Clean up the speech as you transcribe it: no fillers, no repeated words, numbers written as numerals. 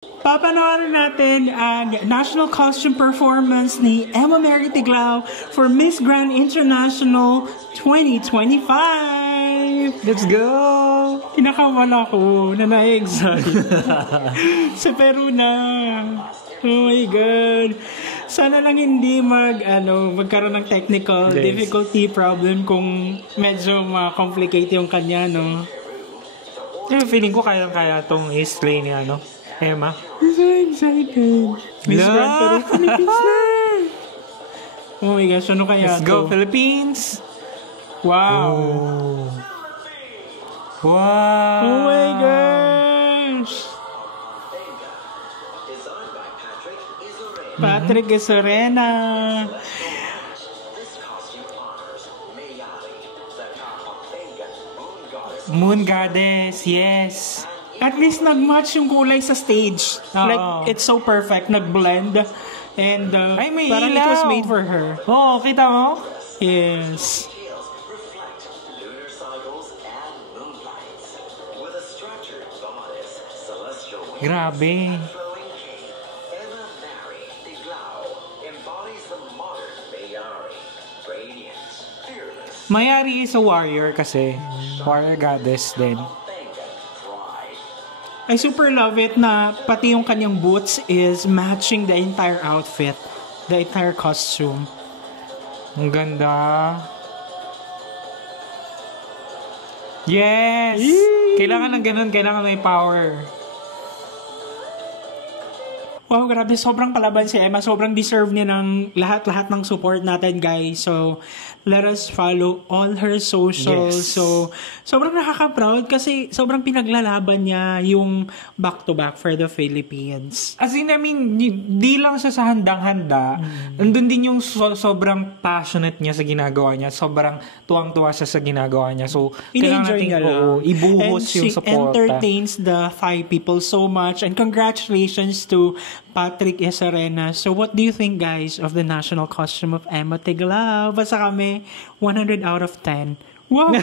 Papanoorin natin ang national costume performance ni Emma Mary Tiglao for Miss Grand International 2025. Let's go! Kinakawan ako na na-excite. Sa Peru na. Oh my God. Sana lang hindi magkaroon ng technical difficulty problem kung medyo ma-complicate yung kanya, no? Feeling ko kaya tong i-slay ni Emma. I'm so excited. Miss Grand Peru, Philippines na! Oh my gosh, ano kaya Let's go, Philippines! Wow! Wow! Oh my gosh! Patrick Isorena. Moon Goddess, yes. At least nag-match yung kulay sa stage. Like, it's so perfect. Nag-blend. And may parang ilaw. it was made for her. Oo, kita mo? Yes. Grabe. Mayari is a warrior kasi. Warrior goddess din. I super love it na pati yung kanyang boots is matching the entire outfit. The entire costume. Ang ganda. Yes! Yee! Kailangan ng ganun. Kailangan may power. Wow, grabe. Sobrang palaban si Emma. Sobrang deserve niya ng lahat-lahat ng support natin, guys. So, let us follow all her socials. Yes. So, sobrang nakaka-proud kasi sobrang pinaglalaban niya yung back-to-back for the Philippines. As in, di lang siya sa handang-handa. Nandun din yung sobrang passionate niya sa ginagawa niya. Sobrang tuwang-tuwa siya sa ginagawa niya. So, kailangan natin ibuhos yung support. And she entertains the 5 people so much. And congratulations to Patrick Isorena. So, what do you think, guys, of the national costume of Emma Tiglao? Basta kami, 100 out of 10. Wow!